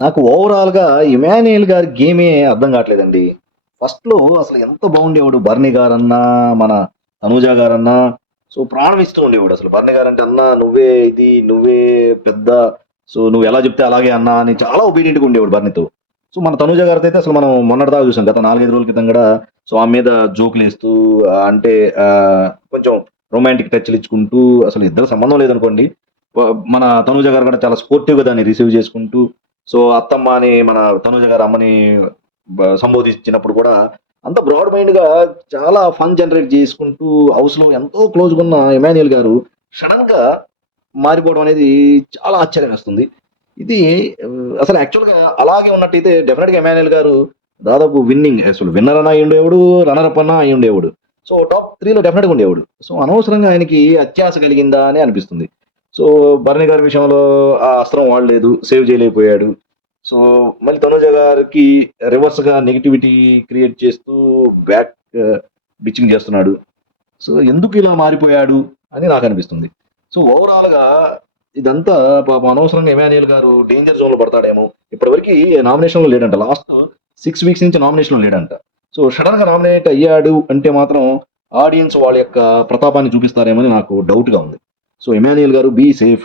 నాకు ఓవరాల్‌గా ఇమాన్యుయల్ గారి గేమే అర్థం కావట్లేదండి. ఫస్ట్‌లో అసలు ఎంత బాగుండేవాడు. 'బర్నీ' గారన్నా, మన 'తనూజ' గారన్నా సో, ప్రాణం ఇస్తూ ఉండేవాడు అసలు. 'బర్నీ' గారంటే "అన్నా నువ్వే ఇది, నువ్వే పెద్ద. సో, నువ్వు ఎలా చెప్తే అలాగే అన్నా" అని చాలా ఒబీడియంట్‌గా ఉండేవాడు 'బర్నీతో'. సో, మన 'తనూజ' గారితో అయితే అసలు మనం మొన్నటిదాకా చూసాం. గత 4, 5 రోజుల క్రితం కూడా సో, ఆమె మీద జోకులేస్తూ అంటే కొంచెం రొమాంటిక్ టచ్‌లు ఇచ్చుకుంటూ అసలు ఇద్దరికి సంబంధం లేదనుకోండి. వ మన 'తనూజ' గారు కూడా చాలా స్పోర్టివ్‌గా దాన్ని రిసీవ్ చేసుకుంటూ సో, అత్తమ్మ అని మన 'తనూజ' గారి అమ్మని సంబోధించినప్పుడు కూడా అంత బ్రాడ్ మైండ్‌గా చాలా ఫన్ జనరేట్ చేసుకుంటూ హౌస్‌లో ఎంతో క్లోజ్‌గున్న ఇమాన్యుయల్ గారు సడెన్‌గా మారిపోవడం అనేది చాలా ఆశ్చర్యమేస్తుంది. ఇది అసలు యాక్చువల్‌గా అలాగే ఉన్నట్టయితే డెఫినిట్‌గా ఇమాన్యుయల్ గారు దాదాపు విన్నింగ్ అసలు విన్నర్ అన్నా అయ్యుండేవాడు, రన్నర్ అప్ అన్నా అయ్యుండేవాడు. సో, టాప్ 3లో డెఫినిట్‌గా ఉండేవాడు. సో, అనవసరంగా ఆయనకి అత్యాశ కలిగిందా అని అనిపిస్తుంది. సో, 'భరణి' గారి విషయంలో ఆ అస్త్రం వాడలేదు. సేవ్ చేయలేకపోయాడు. సో, మళ్ళీ 'తనుజ' గారికి రివర్స్‌గా నెగటివిటీ క్రియేట్ చేస్తూ బ్యాక్ బిచ్చింగ్ చేస్తున్నాడు. సో, ఎందుకిలా మారిపోయాడు అని నాకనిపిస్తుంది. సో, ఓవరాల్‌గా ఇదంతా పాపం అనవసరంగా ఇమాన్యుయల్ గారు డేంజర్ జోన్‌లో పడతాడేమో! ఇప్పటివరకి నామినేషన్‌లో లేడంట. లాస్ట్ 6 వీక్స్ నుంచి నామినేషన్‌లో లేడంట. సో, సడెన్‌గా నామినేట్ అయ్యాడు అంటే మాత్రం ఆడియన్స్ వాళ్ళ యొక్క ప్రతాపాన్ని చూపిస్తారేమో అని నాకు డౌట్‌గా ఉంది. సో, ఇమాన్యుయల్ గారు బీ సేఫ్.